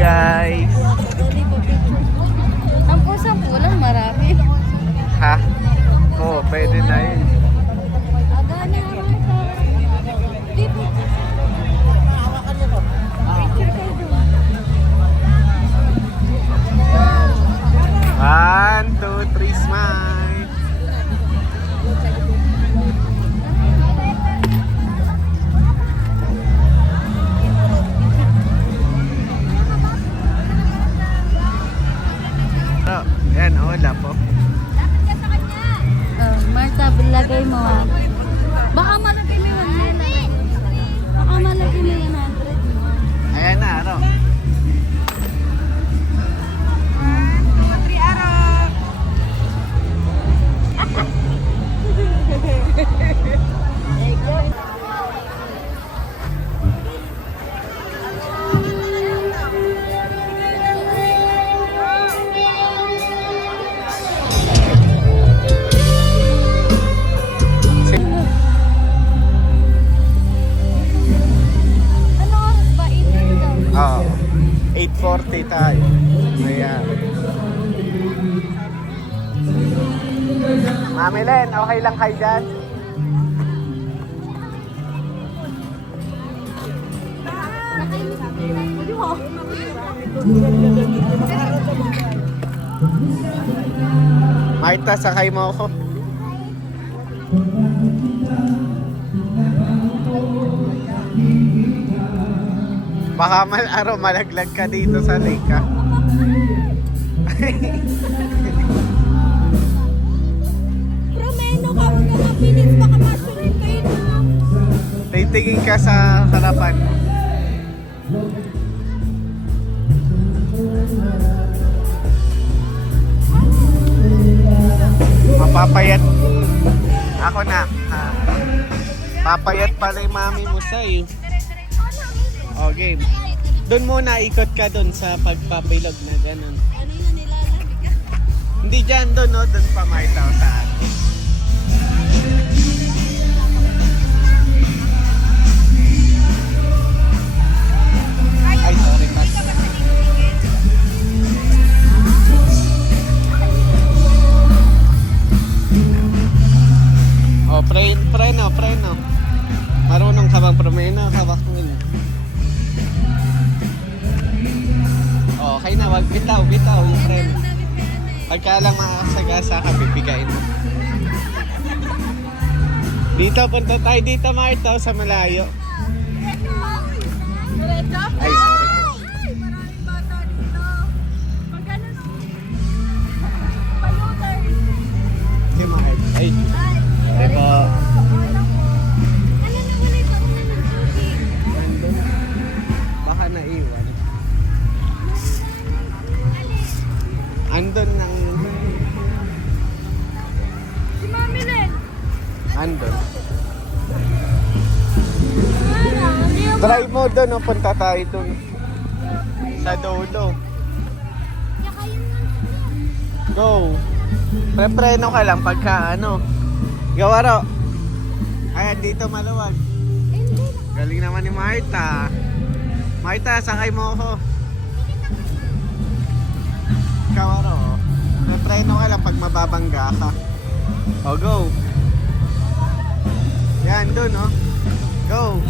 guys. Sampu-sampu lang, marami. Ha? Oo, pwede na yun. Aga na naman ito. Di po. Picture kayo doon. 1, 2, 3, smile. Oh, yan, wala po. Marta, lagay mo ha. Baka malagay mo 100. Baka malagay mo 100. Ayan na, ano? Ano oras ba? 8 daw. Oo. 8:40 tayo. Ayan. Mami Len, okay lang kayo dyan? Marta, sakay mo ako. Baka malaglag ka dito sa lake, ha? Promeno ka, huwag ka mapinis, baka masulit kayo na. Titingin ka sa harapan. Mapapayat. Ako na. Ha. Papayat pala yung mami mo sa'yo. O, game. Doon muna, ikot ka doon sa pagpapilog na gano'n. Ano yun, nilalamig ka? Hindi dyan doon, no? Doon pa Marta o sa atin. Ay, sorry, pas. Oh, preno. Marunong ka bang promeno? Hawak mo yun. Oh, okay na, wag bitaw yung preno. Pagka lang makakasagasa ka, bibigayin mo. Dito, punta tayo dito, Marta, sa malayo. Diretso? Ay, sorry. Ay, maraming bata dito. Pag ganun, paluter. Si Marta. Ay, Ay, sorry po. Ano na ulit ako na ng tubig? Nandun. Baka naiwan. Andun ng... Si Mami Len. Andun. Hindi ako. Try mo doon, oh, punta tayo doon. Sa dulo. Go. Prepreno ka lang pagka ano. Gawaro. Ayan, dito maluwag. Galing naman ni Marta. Marta, sakay mo ako. Gawaro. Prepreno ka lang pag mababangga ka. O, go. Yan, doon, oh. Go.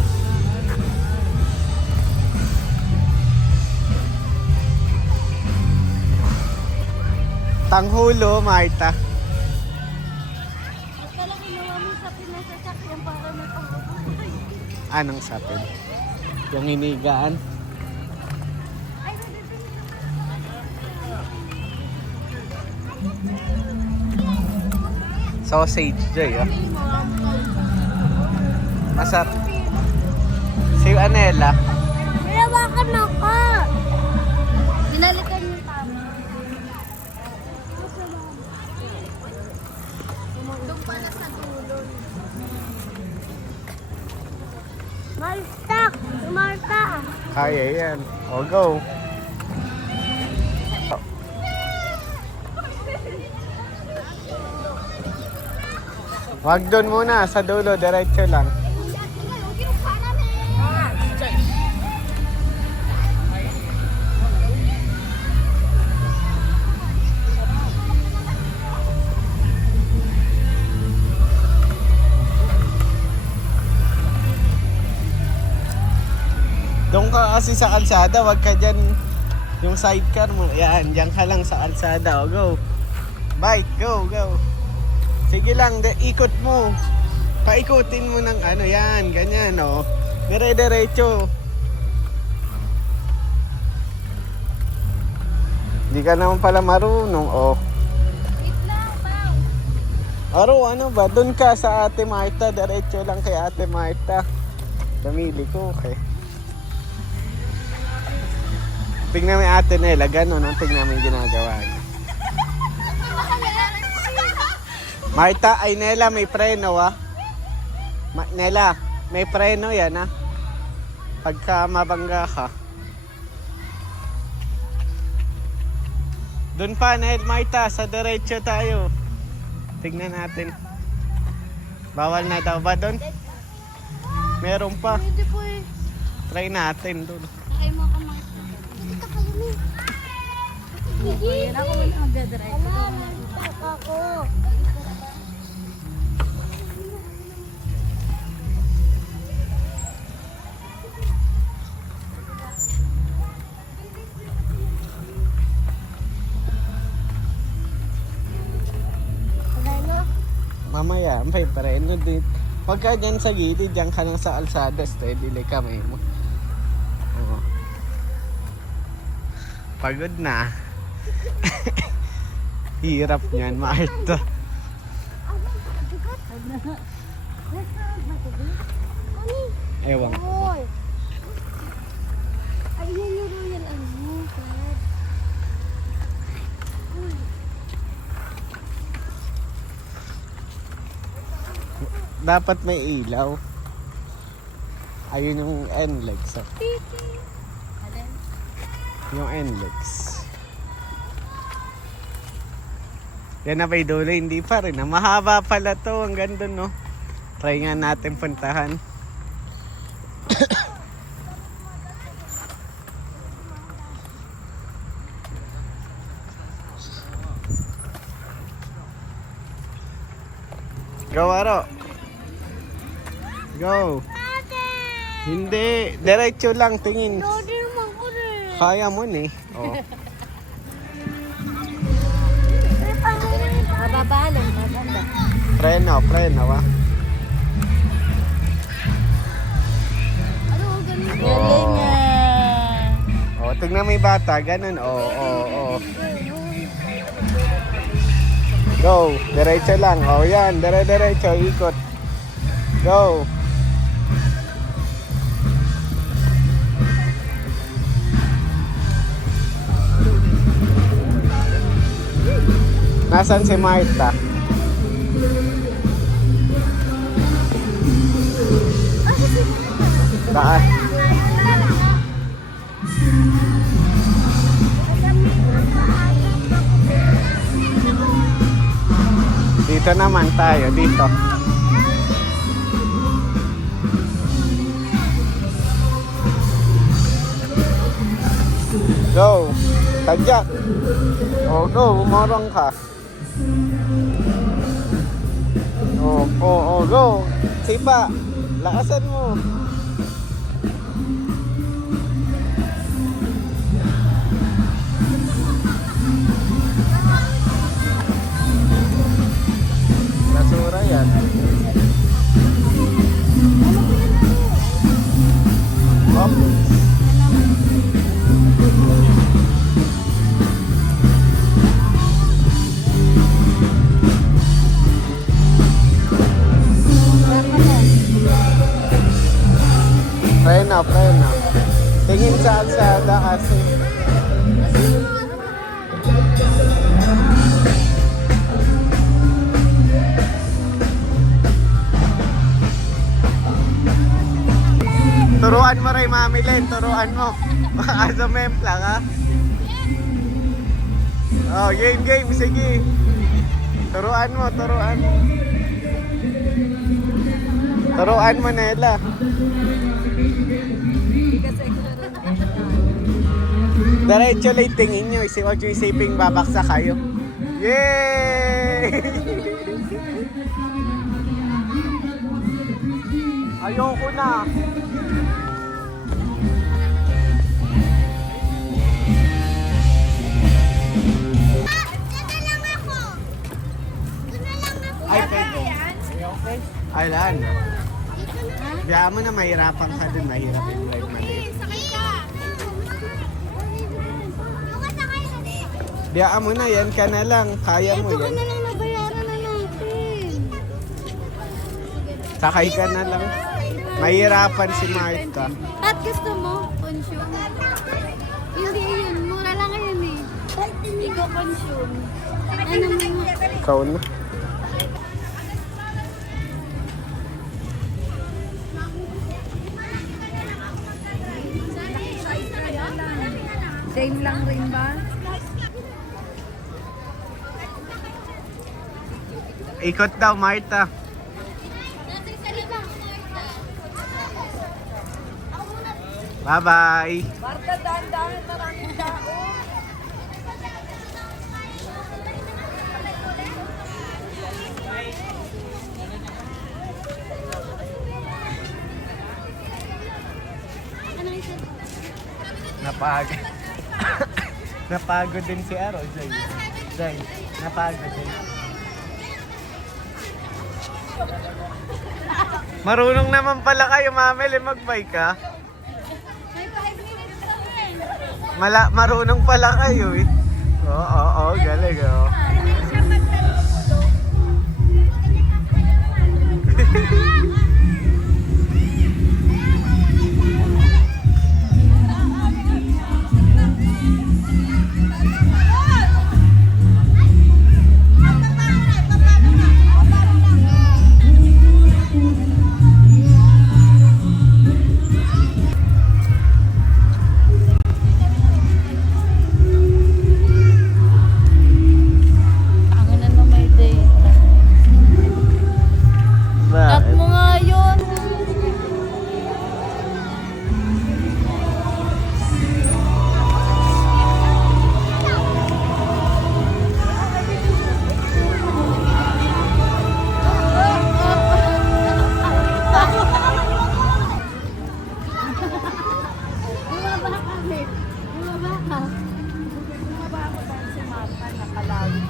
Tanghulo, Marta. Basta lang ginawa mo sa pinasasakyan para magpapabay. Anong sapin? Yung hinigaan. Ay, dito. Sausage, Joy, oh. Masarap. Si Anela. Nilawakan ako. Binalikan yung tama. Doon pala sa dulo. Marta! Marta! Kaya yan. O, go. Wag doon muna. Sa dulo, diretso lang. kasi sa kalsada, wag ka dyan yung sidecar mo. Yan, dyan ka lang sa kalsada. O, go. Bike, go, go. Sige lang, ikot mo. Paikutin mo ng ano, yan, ganyan, o. Dire-diretso. Hindi ka naman pala marunong, o. Aro, ano ba? Doon ka sa Ate Marta. Diretso lang kay Ate Marta. Pamili ko, okay. Tingnan mo yung Ate Nela. Ganun ang tingnan mo yung ginagawa niya. Marta, ay Nela, may preno, ah. Nela, may preno yan, ah. Pagka mabangga ka. Doon pa, Nel, Marta, sa diretso tayo. Tingnan natin. Bawal na daw ba doon? Meron pa. Pwede po eh. Try natin doon. Nakay mo ka mga. Dito ka yun eh. Ako mo yung magdadrive. Ako. Mamaya, may preno din. Pagka dyan sa gilid, dyan ka lang sa alsada, steady like kamay mo. Oo. Pagod na. Hirap niyan, Marta. Ewan. Ay, yun yung royal ano, Fred. Dapat may ilaw. Ayun yung NLEX. Oh. Yung NLEX. Yan na ba dulo? Hindi pa rin. Mahaba pala to. Ang ganda, no? Try nga natin puntahan. Go, Aro. Go. Hindi. Diretso lang. Tingin. Kaya mo ni. Oh. Mababalong, maganda. Preno, preno, ah. Ano, ganun. Oh. Galing nga. Oh, tingnan mo yung bata. Ganun. Oh, oh, oh. Go. Diretso lang. Oh, yan. Dire-diretso. Ikot. Go. Nasaan si Marta? Saan? Dito naman tayo, dito. Go! Tadyak! Oh, go! Umorong ka. Oh, oh, oh, go! Sipa! Lakasan mo! Basura yan. Oh. Preno, preno. Tingin sa alsada kasi. Turuan mo rin, Mami Len. Turuan mo. Baka sa mempla, ha? Oh, game, game. Sige. Turuan mo, turuan mo. Turuan mo, Nela. Diretso lang tingin nyo. Huwag nyo isiping babaksa kayo. Yay! Ayoko na. wala na. Ha? Biyaan mo na mahirapan ka dun. Mahirap yung ride maliit. Biyaan mo na, yan ka na lang. Kaya mo Ito ka yan. na lang nabayaran na natin. Sakay ka na lang. Mahirapan si Marta. At gusto mo? Consume? Hindi yun. Mura lang yun eh. Ikaw consume. Ano mo? Ikaw na. Same lang rin ba? Ikot daw, Marta. Bye-bye. Marta, dahan-dahan maraming tao. Napagod. Napagod din si Aro, Zay. Zay, napagod din. Marunong naman pala kayo, Mamel, mag-bike ka. May 5 minutes kami. Marunong pala kayo eh. Oo, galing oh. Ang ina no may day. Cut mo nga yun. Bumaba kami. Bumaba ka. Bumaba ako dahil si Marta nakalawin.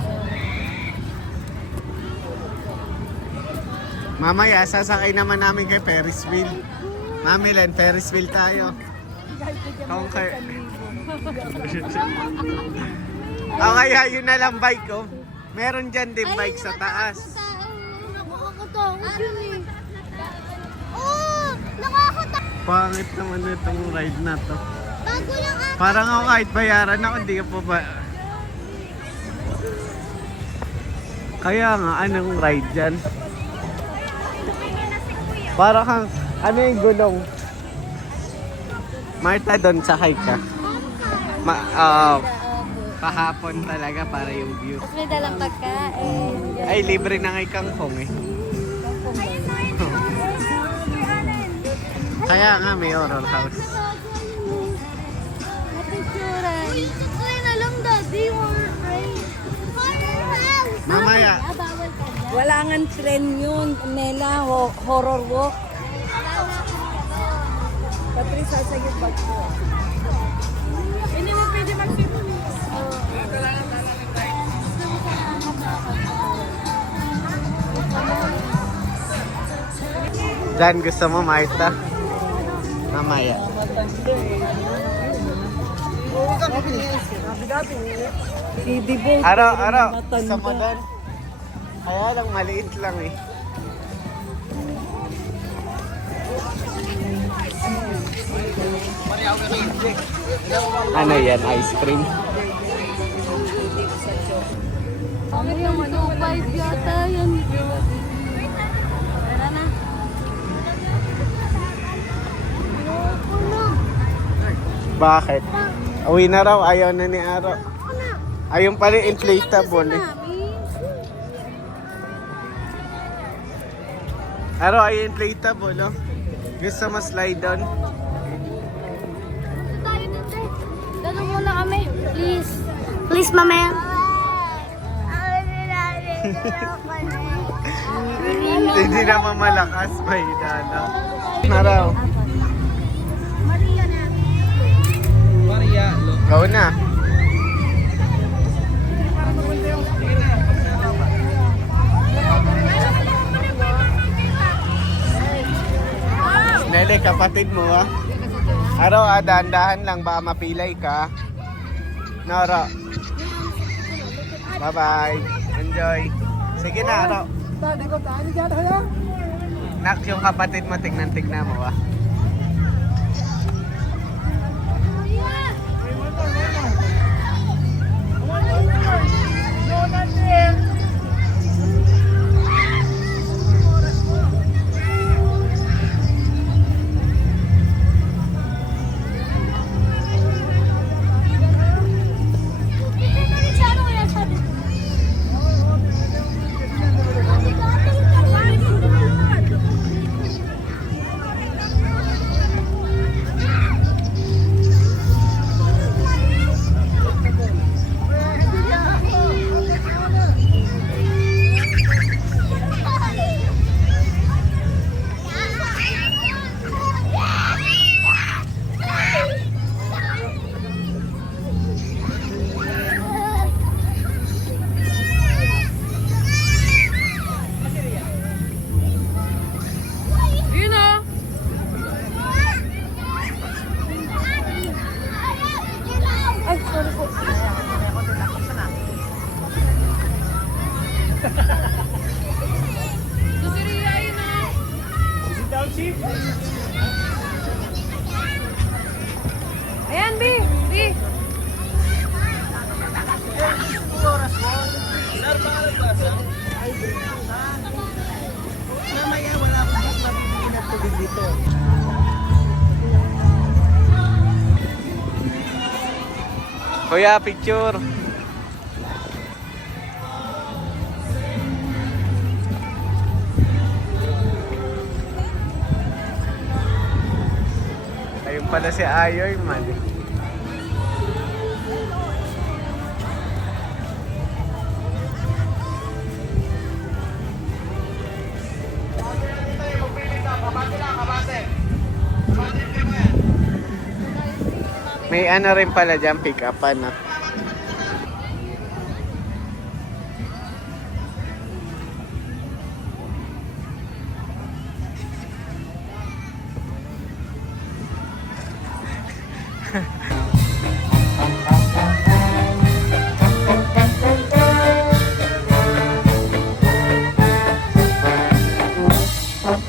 Mamaya, sasakay naman namin kay Ferris wheel. Mami Len, Ferris wheel tayo. Conquer. O kaya yun na lang bike oh. Meron dyan din bike sa taas. Nakakatakot yun eh. Oh! Nakakatakot! Pangit naman itong ride na to. Bago lang ako. Parang ako kahit bayaran ako, hindi ka pa ba... Kaya nga, anong ride dyan? Parang kang, ano yung gulong? Marta, doon sakay ka. Kahapon talaga para yung view. Tapos may dalang pagkain. Ay, libre na ngay kangkong eh. Kaya nga may horror house. Napicturan. Uy, na lang daddy. Horror house. Mamaya. Bawal ka dyan. Wala nga trend yun, Nela, horror walk. Patrice, sasagit bag ko. Hindi mo pwede mag-swimming. Jan, gusto mo Marta? Mamaya. Kiddie boat. Araw, gusto mo doon? Kaya lang, maliit lang eh. Ano yan, ice cream? Ano yung 2.5 yata yan. Tara na. Ayoko na. Bakit? Uwi na raw, ayaw na ni Aro. Ayun pala yung inflatable eh. Aro, ay inflatable oh. Gusto mo slide down? Tayo dun, te. Dalo muna kami. Please. Please, mamaya. Hindi naman malakas, may dalaw. Naraw. Maria. Go na. Hindi, kapatid mo ha. Aro, dahan-dahan lang, baka mapilay ka. Noro. Bye-bye. Enjoy. Sige na, Aro. Nak, yung kapatid mo, tignan-tignan mo ha. Ayan, B! B! Mamaya, wala akong mabibigyan na tubig dito. Kuya, picture. Ayun pala si Ayoy, man. May ano rin pala dyan, pick upan na.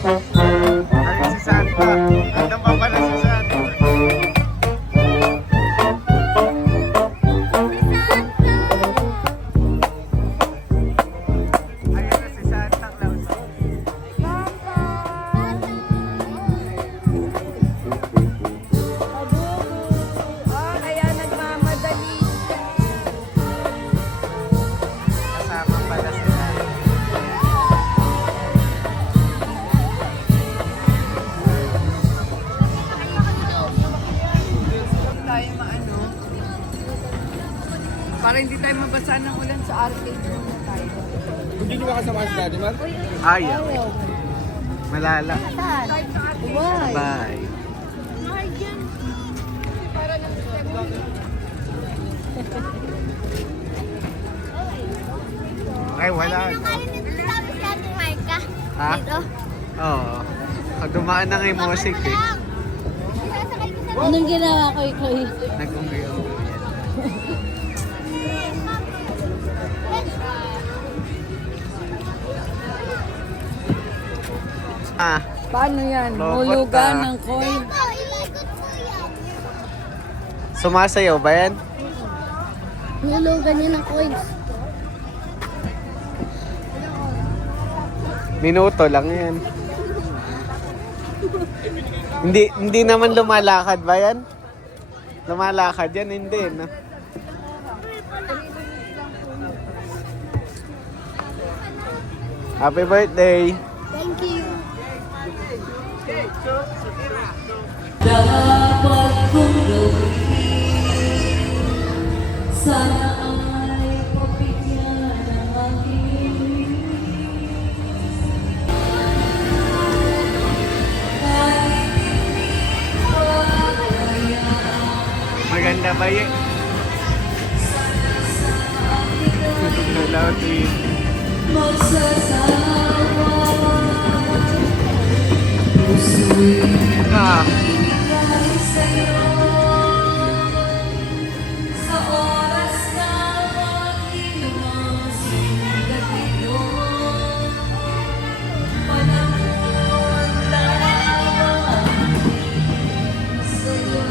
Ay, si Santa. Andun pa pala si Santa. Ayan na si Santa Claus. Oh, kaya nagmamadali siya. Kasama pala si Santa. Tayo maano. Para hindi tayo mabasa ng ulan sa arcade muna tayo. Hindi nyo ba kasama si Daddy Mar? Ayaw. Malala. Saan? Why? Bye. Ay, wala. Ha? Oo. Pag dumaan na ng musik eh. Anong ginawa ko, Koy? Nag-ungay-ungay yan. Ah, Paano yan? Robot Hulugan na. ng coin. sumasayaw ba yan? Nulugan niya ng coins. Minuto lang yan. Hindi naman lumalakad ba yan? Lumalakad yan, hindi. No? Happy birthday! Thank you. Dapat kong gawin, sana ay pagbigyan ng aking kahit hindi pa kaya. Maganda ba yun? Hello, twin. Magsasawa, puso'y Ah, dahil sa'yo. Sa oras na mag-iwasin gatilo, panahon lamang sa'yo.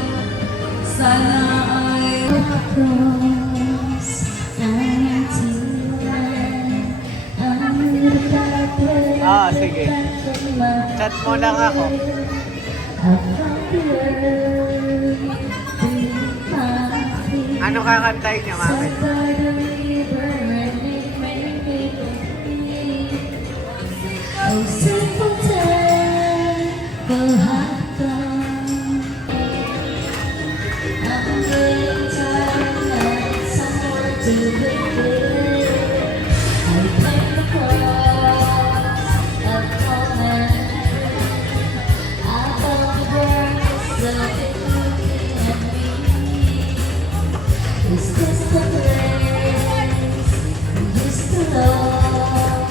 Sana ay across sige. Chat mo lang ako. Ano kakantayin niyo, mami? Oh, simple time, go have fun. I'm getting tired and somewhere to begin. I came across a comment about the birds looking at me. Is this the place we used to love?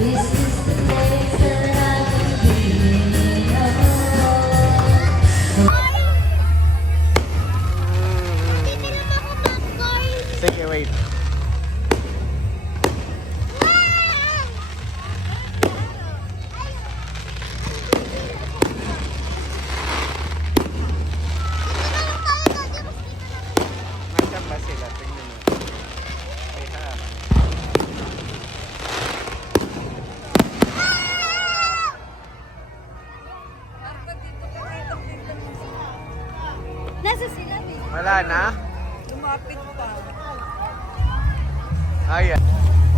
Is this the place that I've been dreaming of? Sige, wait. Nasaan ba sila? Tingnan mo. Ay, ha. Nasa sila, Wala na? Lumapit pa. Ayan.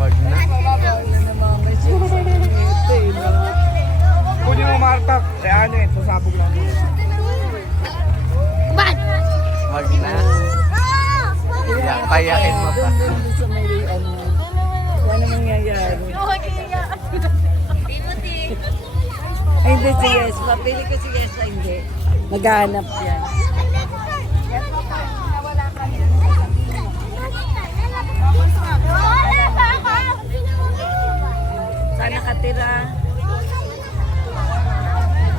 Wag na. Babawal na naman. May sinasakit eh, no? Kunin mo Marta. Eh ano eh, sasabog lang. Wag na. Yan, payakin mo pa. Doon sa may ano. Ano mangyayari? Ay, hindi si Yes. Papili ko si Yes ay hindi. Maghanap yan. Saan nakatira?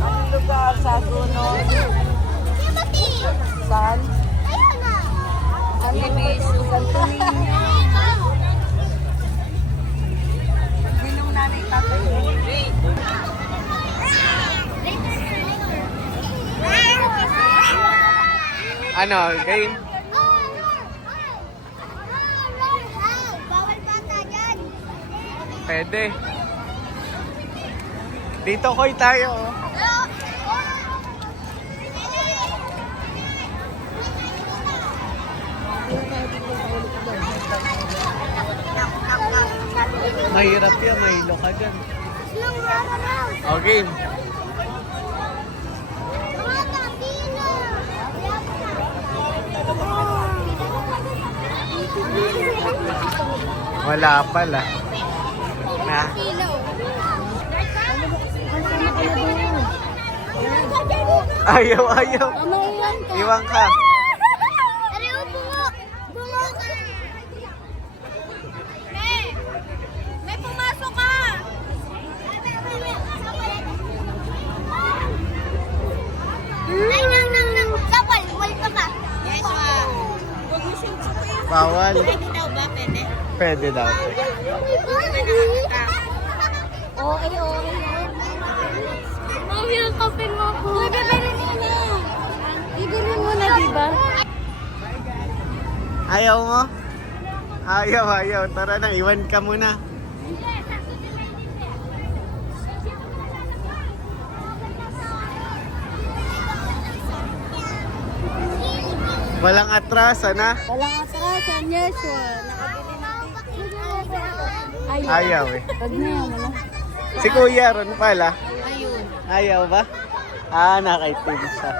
Ang lugar sa sunod. Saan? Ang libis. Santo Niño. Sinong nanay tatay? Ano, game? Bawal bata dyan. Pwede. Dito koy tayo. Oh. Mahirap yan, mahilo ka dyan. O, game. Wala pala. Na? Ayaw, ayaw. Iwan ka. May pumasok ka! Nang, kapal, wal ka ka. Yes, ma. Bawal. Pwede daw ba? Pwede? Pwede daw. Okay. Mami, ang kape mo po. Bibirin na. Bibirin mo na, diba? Ayaw mo? Ayaw. Tara na, iwan ka muna. Walang atrasan na. Walang atrasan, Yeshua. Nakabili na dito. Ayaw eh. Pag na yan, wala. Si Kuya ron pala. Ayun. Ayaw ba? Ah, nakaitim siya.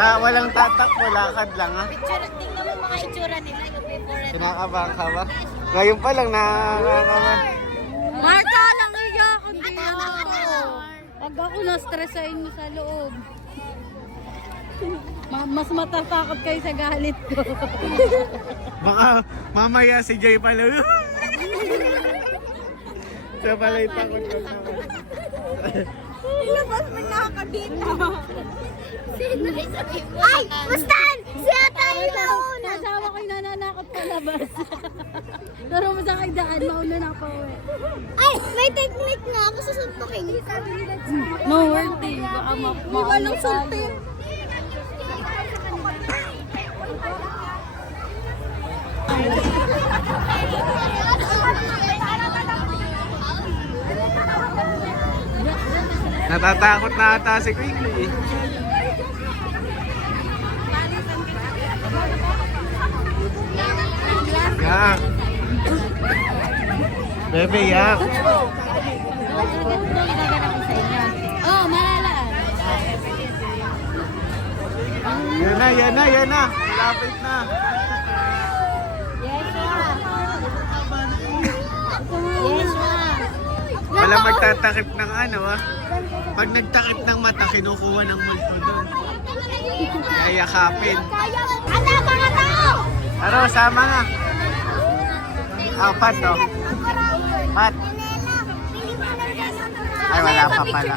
Walang tatakbo, lakad lang ha. Tingnan mo mga itsura nila. Yung before and Kinakabahan ka ba? Ngayon pa lang nakakabahan. Marta, lang iyak. Hindi ako. Pag ako na-stressain mo sa loob. Mas matatakot kayo sa galit ko. Baka mamaya si Jay pala. Siya pala yung takot ko naman. Labas mo nakakabita. Ay! Mustan! Siya tayo nauna! Kasama ko'y nananakot pa labas. Pero mo sa akin daan, mauna na ako uwi. Ay! May technique na ako sa suntukin. No wording. Baka walang sultin. Natatakot na ata si Quickly. Yak. Bebe, yak. Oh, malalaan. Yan na. Malapit na. Yes, Yes, Wala magtatakip ng ano ah. Pag nagtakip ng mata, kinukuha ng multo doon. Ayakapin. Ano, mga tao? Aro, sama nga. Ah, Pat oh. Pat. Ay, wala pa pala.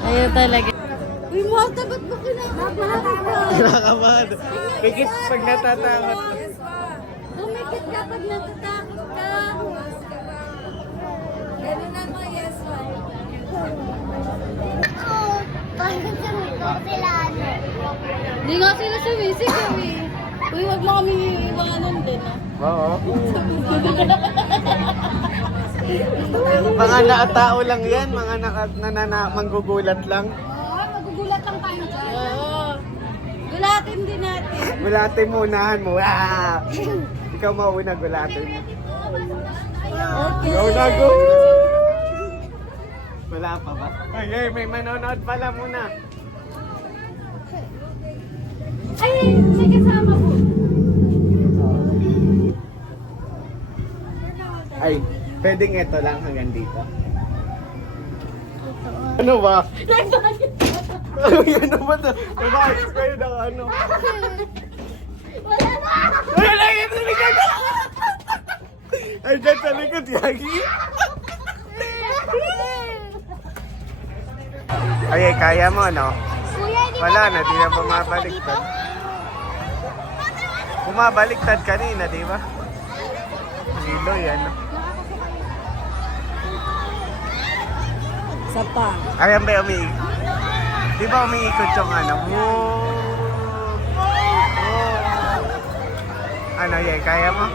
Ayun talaga. Uy, Marta, ba't mo kinakabahan ka? Kinakabahan. Higit pag natatakot. Tumikit ka pag natatakot ka. Ganun na mga yes, wife. Oo, parang sumikot sila. Hindi nga sila sumisigaw eh. Uy, wag mo kami iwanan din ah. Oo. Mga naatao lang yan, mga manggugulat lang. Oo, magugulat lang tayo dyan. Oo. Gulatin din natin. Gulatin mo, unahan mo. Ah! Ikaw mauna, gulatin mo. Okay. Go na, go! Wala pa ba? Ay, may manonood pala muna. Ay, sige, sama ko. Ay, pwedeng ito lang hanggang dito. Ano ba? Ano yan naman na? Umayos kayo ng ano? Wala na! Ay, ay, ay, sa likod! Ay, dyan sa likod, Yagi! Ay, kaya mo, no? Kuya, di Wala ba na, di na bumabaliktad. Bumabaliktad kanina, di ba? Silo yan. Sa pa. Ayan ba umiikot? Di ba umiikot yung ano? Ano yan? Kaya mo?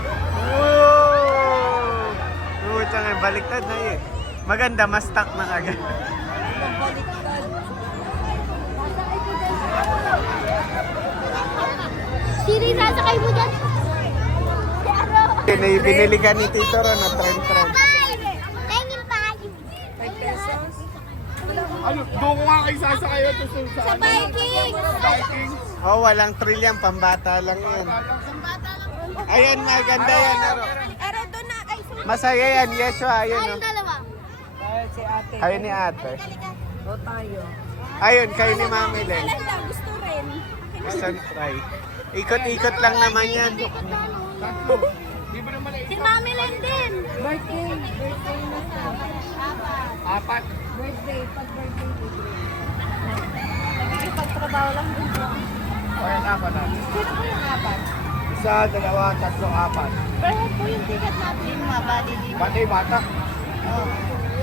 Tsaka baliktad na yun. Maganda, mas stuck na agad. Siri, sasakay mo dyan? Binili ka ni Tito Ron na trend. Tingin pa kayo. 5 pesos? Ano, doon ko nga kayo sasakayo to sa ano? Biking! Biking. Oh, walang thrill yan. Pambata lang yan. Ayan, maganda yan. Pero doon na, ay, Masaya yan. Yeshua, ayun. Tayong Oh. dalawa. Dahil si ate. Ayun ni ate. O tayo. Ayun, kayo ni Mami Len. Gusto rin. Isang try. Ikot-ikot lang naman yan. Di ba naman Si Mami Len din. Birthday. Birthday na sa. apat? Birthday. Pag birthday. Nagkikipagtrabaho lang din po. O yan, apat na. Sino po yung apat? Isa, dalawa, tatlo, apat. Pero po yung ticket natin, mabali din. Pati bata.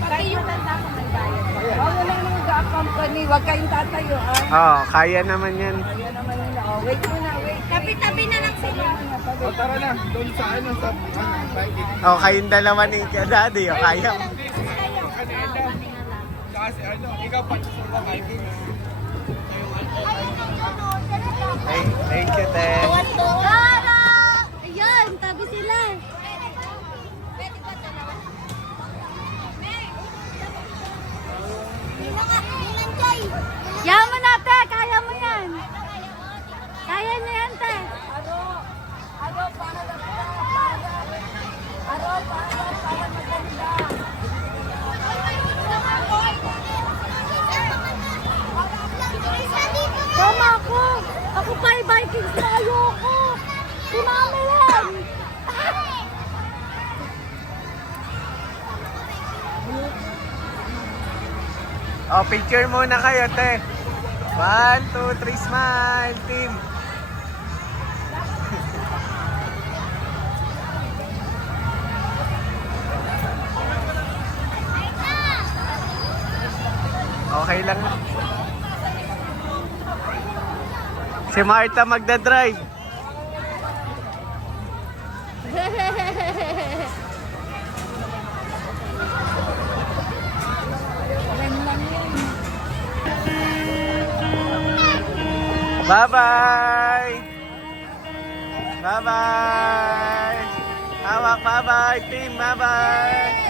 Pati yung tanda ko nagbayad. Oh, wala nang mag-accompany. Huwag kayong tatayo, ah. Oh, kaya naman yan. Kaya naman nila. Oh, wait muna, wait. Tabi-tabi na lang sila. O tara na, doon sa ano, sa Biking. Oh, kayong dalawa ni Daddy. Oh, kaya mo. Kanina. Kasi ano, ikaw pa sa Biking. Hey, thank you, Te. Tara! Ayan, tabi sila. Yaman na, te. Kaya mo yan. Kaya niya yan, te. Tama ako. Ako 5 Vikings na ayoko. Si Mami Len. O, picture muna kayo, te. 1, 2, 3, smile, team. Okay lang. Si Marta magdadrive. Bye-bye! Bye-bye! Hawak, bye-bye! Team, bye-bye!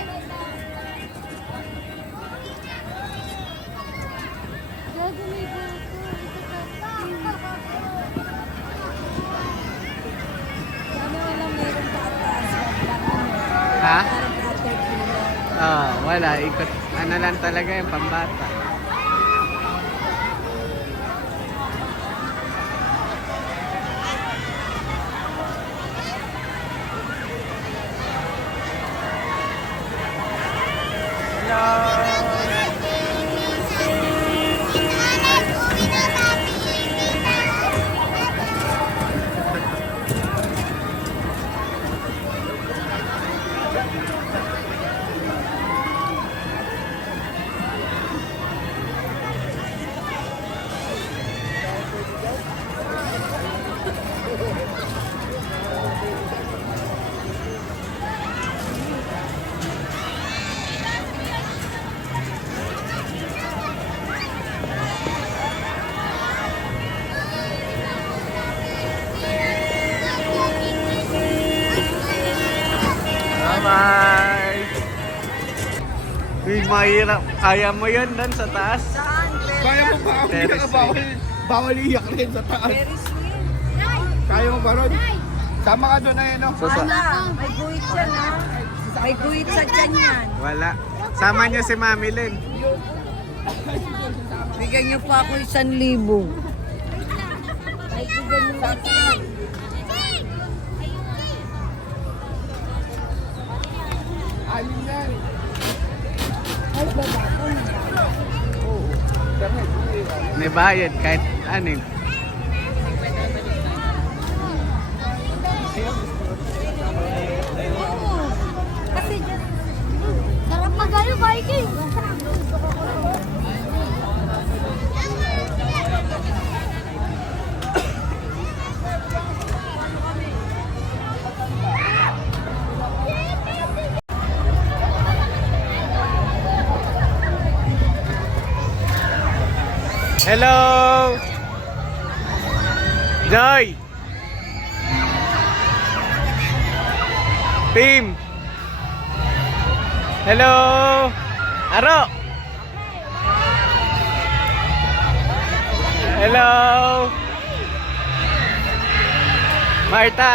Ha? Oh, wala. Ikot. Ano lang talaga yung pambata. Bye-bye! Uy, mahirap. Kaya mo yun doon sa taas? Kaya mo ba? Ferris wheel. Bawal iyak rin sa taas. Ferris wheel. Kaya mo ba ron? Sama ka doon na yun, no? May guhit siya, no? May guhit sa tiyan yan. Wala. Sama niyo si Mami Len. Bigyan niyo pa ako 1,000. Ay, bigyan niyo pa ako. Alin yan. May bayad kahit ano. Kasi sarap mag-ano, Viking. Hello! Joy! Team! Hello! Aro! Hello! Marta!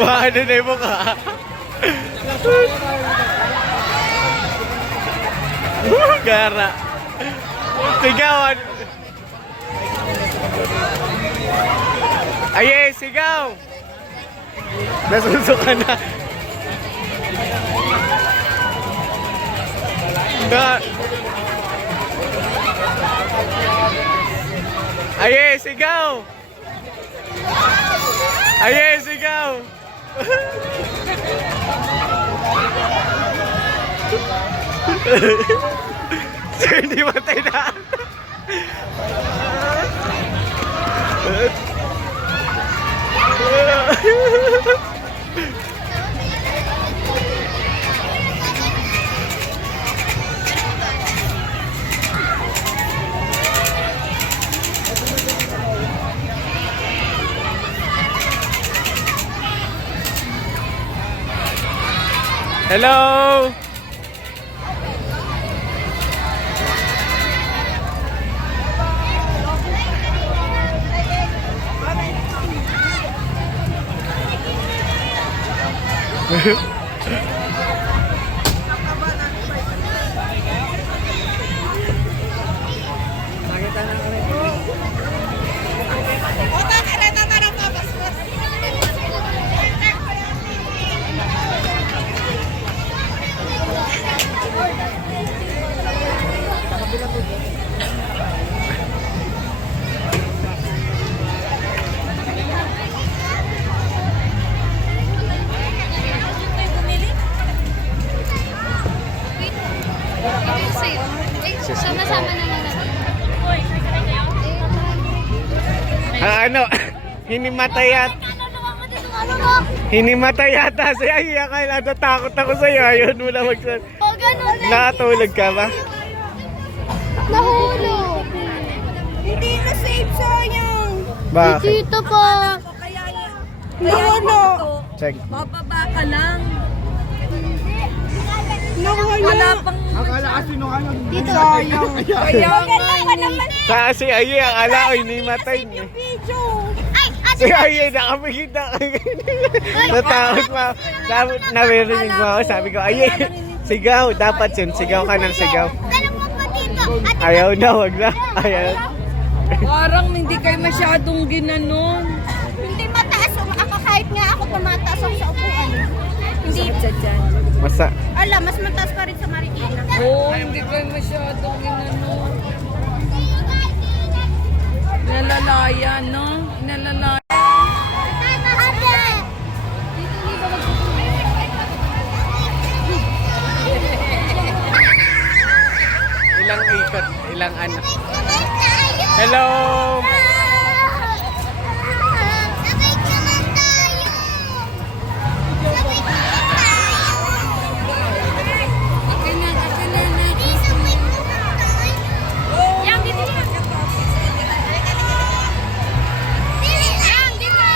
Ano na yung mukha? Gara. Sigawan. Aye, sigaw. Nasusuka na. Aye, sigaw. Aye, sigaw. Sir, hindi matay na. Hello! Sama-sama na lang natin. Ano? Hinimatayat. Hinimatayata si Ay. Akala natakot ako sa'yo. Ayun mo na magsabi. O, ganun na. Nakatulog ka ba? Nahulog. Hindi na safe, sayang. Bakit? Dito po. Kaya ano? Check. Bababa ka lang. Wala pang... Akala kasi nung ano. Dito. Kaya nga naman. Sa si Ay. Akala ko hinimatay niya. Ay, Si Ay. Nakapigit na. Natakot pa. Narinig mo ako. Sabi ko, Ay. Sigaw. Dapat yun. Sigaw ka ng sigaw. Dalawa po dito. At Ayaw na. Wag na. Ayaw. Parang hindi kayo masyadong ginanon. hindi mataas. Ako kahit nga ako pumataas ako sa upuan. Hindi. Masa. Ala, mas mataas pa rin sa Marikina. Oo, hindi kayo masyadong ginanon. Nalalaya, no? Nalalaya. Ate! Ilang ikot. Ilang ano. Hello. Sabay naman tayo! Sabay naman tayo! Akin na. Di, sabay naman tayo! Yang, dito siya! Yang, dito!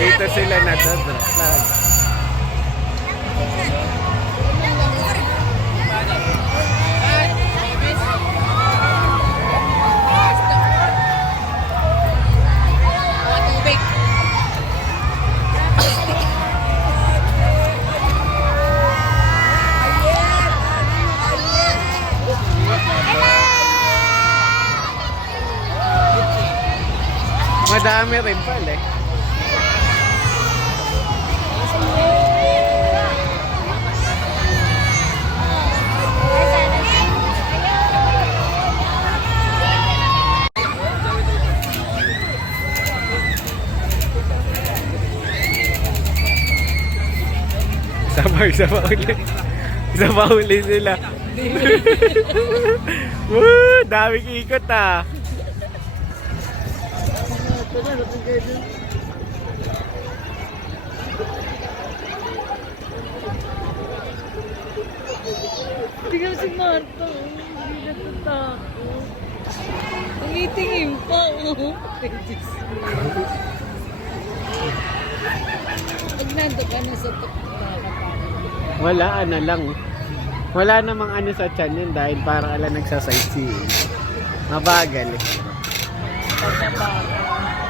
Dito sila nadodrop. Madami rin pala eh. Isa pa uli sila. Woo! Daming ikot ah. Tingnan si Marta, hindi natatakot. Tumitingin pa, oh. Pag nando ka na sa Wala, ano lang. Wala namang ano sa tiyan yun dahil parang ala nagsasightseeing. Mabagal eh.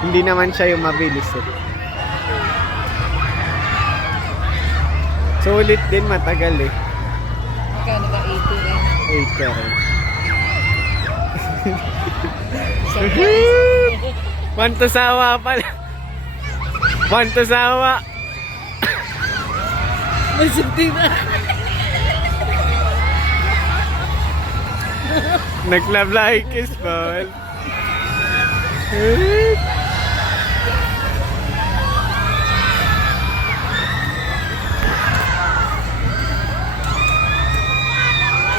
Hindi naman siya yung mabilis eh. Sulit din, matagal eh. Magkano ba 80 rin? 8 ka rin. Pantusawa pala. Pantusawa. Masinti na. Nag-love kiss, Paul.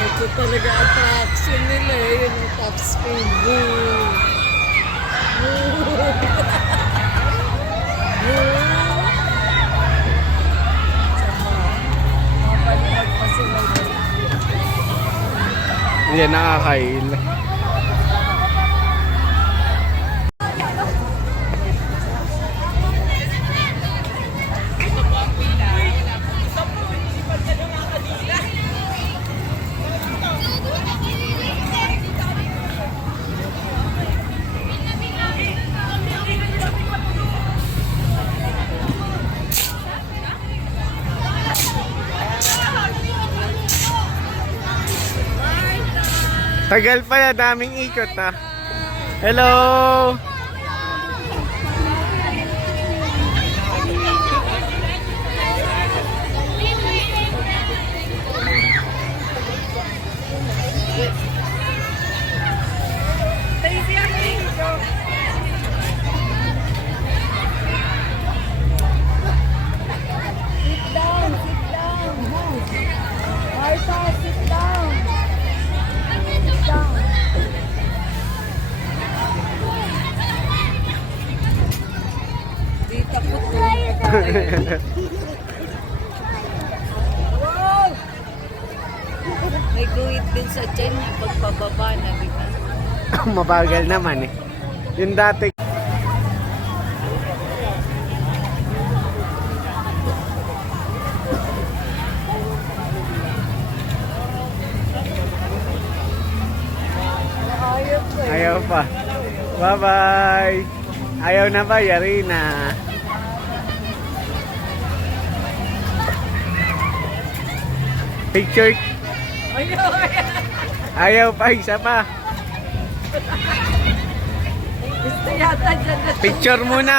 Ito talaga ang taxi. attraction nila eh. Yun ang top speed. Woo! Mapalimag pa sila. Yan, nakakail. Tagal pa yan, daming ikot ha. Hello! Tita ko to. Wow! May guhit din sa tiyan niya pagpababa na, di ba? Mabagal naman eh. Yung dati. Ayaw pa. Bye-bye. Ayaw na ba, yari na. Picture. Ayaw pa, isa pa. Gusto yata dyan na Picture muna.